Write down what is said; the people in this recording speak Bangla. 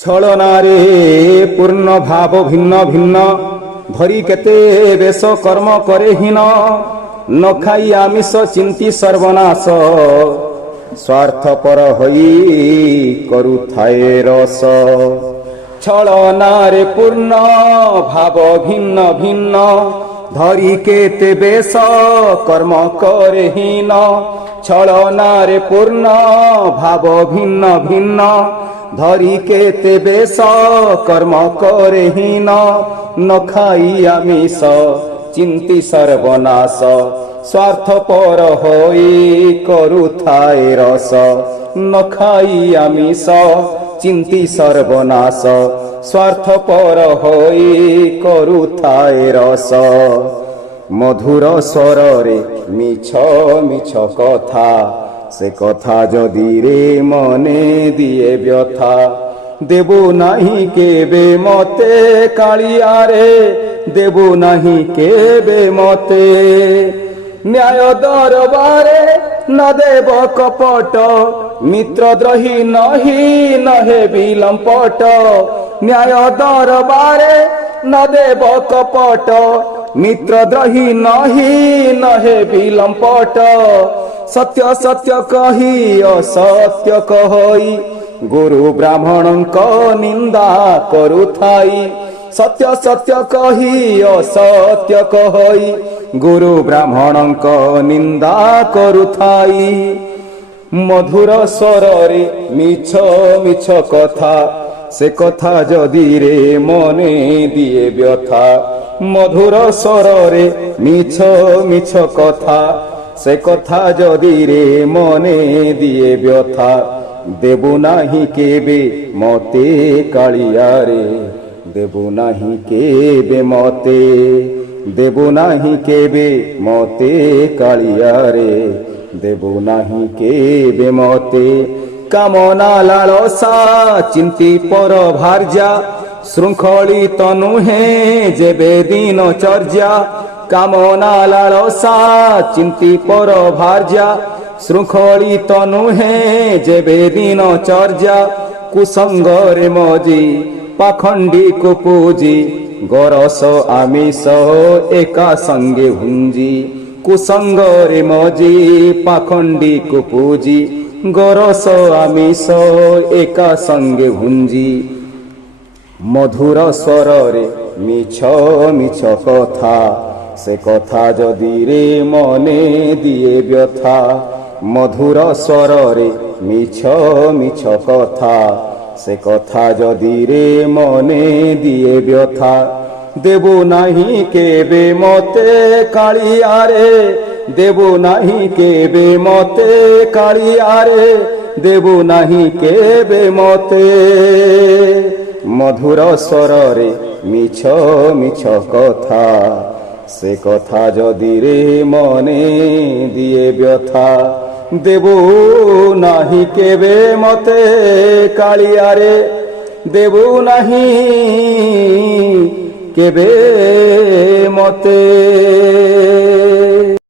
ছলনারে পূর্ণ ভাব ভিন্ন ভিন্ন ধরি কেতে বেশ কর্ম করে হীন ন খাই আমিষ চিন্তি সর্বনাশ স্বার্থপর হই করুথায়ে রস। ছলনারে পূর্ণ ভাব ভিন্ন ভিন্ন ধরি কেতে বেশ কর্ম করে হীন। ছলনারে পূর্ণ ভাব ভিন্ন ভিন্ন ধরি কেতে বেশ কর্ম করে হীন। ন খাই আমিষ চিন্তি সর্বনাশ স্বার্থপর হই করুথায়ে রস। ন খাই আমিষ চিন্তি সর্বনাশ স্বার্থপর হই করুথায়ে রস। মধুর স্বরে মিছ মিছ কথা সে কথা যদি রে মনে দিয়ে ব্যথা। দেবু নাহি কেবে মতে কালিয়ারে দেবু নাহি কেবে মতে। ন্যায় দরবারে ন দেব কপট মিত্রদ্রোহী নহি নহে বিলম্পট। ন্যায় দরবারে ন দেব কপট মিত্রদ্রোহী নহি নহে বিলম্পট। সত্য সত্য কহি অসত্য কহই গুরু ব্রাহ্মণଙ୍କ নিন্দা କରୁଥାଇ। সত্য সত্য কহি অসত্য কহই গুরু ব্রাহ্মণଙ୍କ নিন্দা କରୁଥାଇ। মধুর স্বরে মিছ মিছ কথা সে কথা যদি রে মনে দিয়ে ব্যথা। মধুর স্বরে মিছ মিছ কথা সে কথা যদি রে মনে দিয়ে ব্যথা। দেবু নাহি কেবে মতে কালিয়ারে দেবু নাহি কেবে মতে। দেবু নাহি কেবে মতে কালিয়ারে দেবু নাহি কেবে মতে। কামনা লালসা চিন্তি পর ভার্যা শৃঙ্খলিত নুহে যেবে দিন চর্যা। কামনা লালসা চিন্তি পর ভার্যা শৃঙ্খলিত নুহে যেবে দিন চর্যা। কুসঙ্গরে মজি পাখণ্ডী কুপুজি গরস আমিষ একা সঙ্গে ভুঞ্জি। কুসঙ্গরে মজি পাখণ্ডী কুপুজি গরস আমিষ একা সঙ্গে ভুঞ্জি। মধুর স্বরে মিছ মিছ কথা সে কথা যদি রে মনে দিয়ে ব্যথা। মধুর স্বরে মিছ মিছ কথা সে কথা যদি রে মনে দিয়ে ব্যথা। দেবু নাহি কেবে মতে কালিয়ারে দেবু নাহি কেবে মতে কালিয়ারে দেবু নাহি কেবে মতে। মধুর স্বরে মিছ মিছ কথা সে কথা যদি রে মনে দিয়ে ব্যথা। দেবু নাহি কেবে মতে কালিয়ারে দেবু নাহি কেবে মতে।